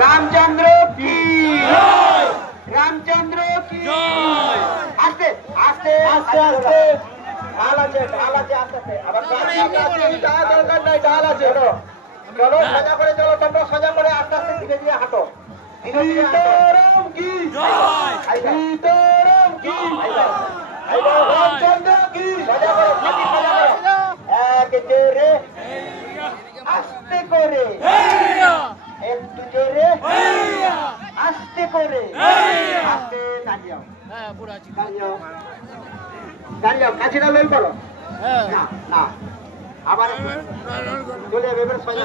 রামচন্দ্র কি রামচন্দ্র কি আস্তে আস্তে আস্তে আস্তে ঢাল আছে আস্তে আস্তে আবার দরকার নাই ঢাল আছে চলো সোজা করে চলো তোমরা সোজা করে আস্তে আস্তে ধীরে ধীরে হাঁটো সীতারাম কি জয় সীতারাম কি রামচন্দ্র কি সোজা করো ফাঁকি সোজা করো এক জোরে আস্তে করে একটু জোরে আস্তে করে আস্তে দাঁড়িয়ে দাঁড়িয়ে কাছিটা লই বলো না না আবার চলে যাবে এবার সোজা